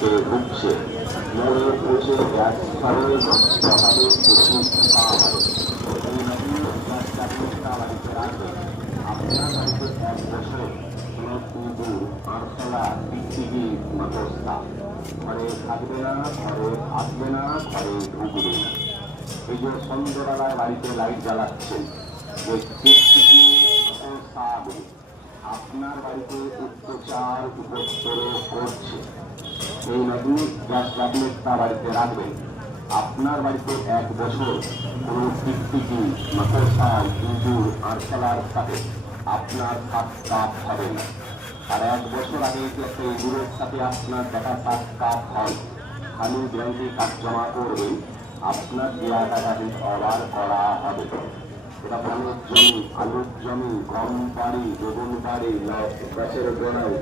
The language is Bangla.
ঢুকছে মোড়ে পৌঁছে গ্যাস ছাড়ে সকালে ওষুধ খাওয়া হয়। এই নদী গ্যাস চাকরিটা বাড়িতে রাখবেন। আপনার বাড়িতে 1 বছর কোনো কুকুর, আরশোলা, টিকটিকি, মাকড়সা ঘরে থাকবে না, ঘরে আসবে না, ঘরে ঢুকবে না। এই যে সন্ধ্যাবেলায় বাড়িতে লাইট জ্বালাচ্ছেন, যে টিকটিকি, মাকড়সাগুলো আপনার বাড়িতে অত্যাচার উপদ্রব করছে। এই নতুন গ্যাস ট্যাবলেটটা বাড়িতে রাখবেন। আপনার বাড়িতে 1 বছর কোনো টিকটিকি, মাকড়সা, ইঁদুর, আরশোলার সাথে আপনার হাত কাপ হবে না। আর 1 বছর আগে যে একটা ইঁদুরের সাথে আপনার দেখা কাপ হয়, খালি ব্যাংকে কাজ জমা করবেন, আপনার দেওয়া টাকা অবার করা হবে। এটা ধানের জমি, আলুর জমি, গম বাড়ি, বেগুন বাড়ি, গাছের গোড়ায়